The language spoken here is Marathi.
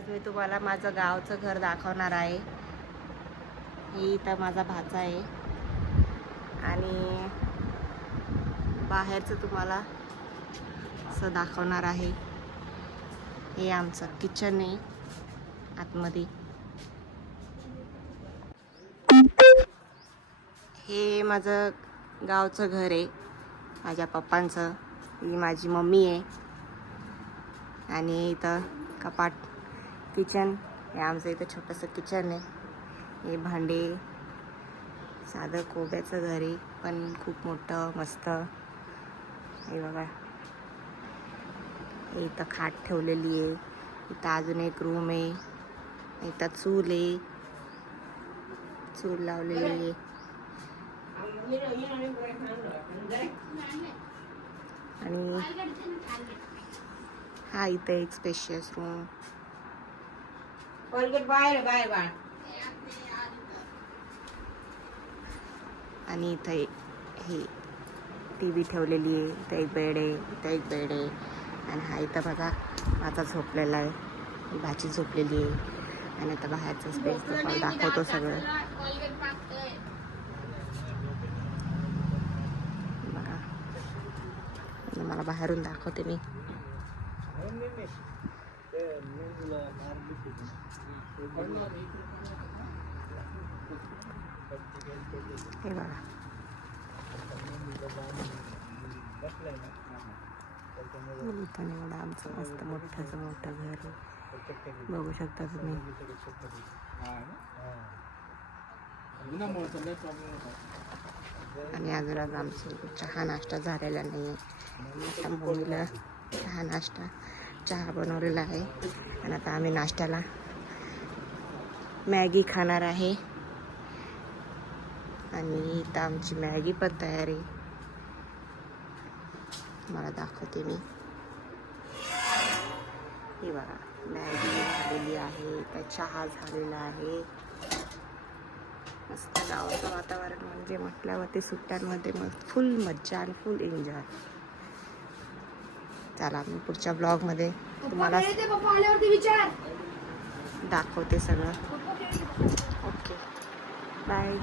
आज मी तुम्हाला माझं गावचं घर दाखवणार आहे. ही इथं माझा भाचा आहे आणि बाहेरचं तुम्हाला असं दाखवणार आहे. हे आमचं किचन आहे आतमध्ये. हे माझं गावचं घर आहे माझ्या पप्पांचं. ही माझी मम्मी आहे आणि इथं कपाट किचन. हे आमचं इथं छोटंसं किचन आहे. हे भांडे, साधं कोब्याचं घर आहे पण खूप मोठं मस्त. हे बघा, हे इथं खाट ठेवलेली आहे. इथं अजून एक रूम आहे. इथं चूल आहे, चूल लावलेली आहे. आणि हा इथं एक स्पेशियस रूम. आणि इथं हे TV ठेवलेली आहे. इथं एक बेड आहे, इथं एक बेड आहे. आणि हा इथं बघा माझा झोपलेला आहे. ही भाची झोपलेली आहे. आणि आता बाहेरचं स्पेस तुम्हाला दाखवतो सगळं. बघा, मला बाहेरून दाखवते मी. हे बघा, इथं एवढं आमचं मस्त मोठं घर आहे. बघू शकता तुम्ही. आणि अजून आमचं चहा नाश्ता झालेला नाही आहे. आता मम्मीला चहा बनवलेला आहे. आणि आता आम्ही नाश्त्याला मॅगी खाणार आहे. आणि इथं आमची मॅगी पण तयार आहे. मला दाखवते मी. हे बघा, मॅगी झालेली आहे, त्या चहा झालेला आहे. मस्त गावाचं वातावरण म्हणजे म्हटल्यावरती सुट्ट्यांमध्ये मग फुल मज्जा आणि फुल एन्जॉय. चला, मी पुढच्या ब्लॉगमध्ये तुम्हाला दाखवते सगळं. Okay, bye.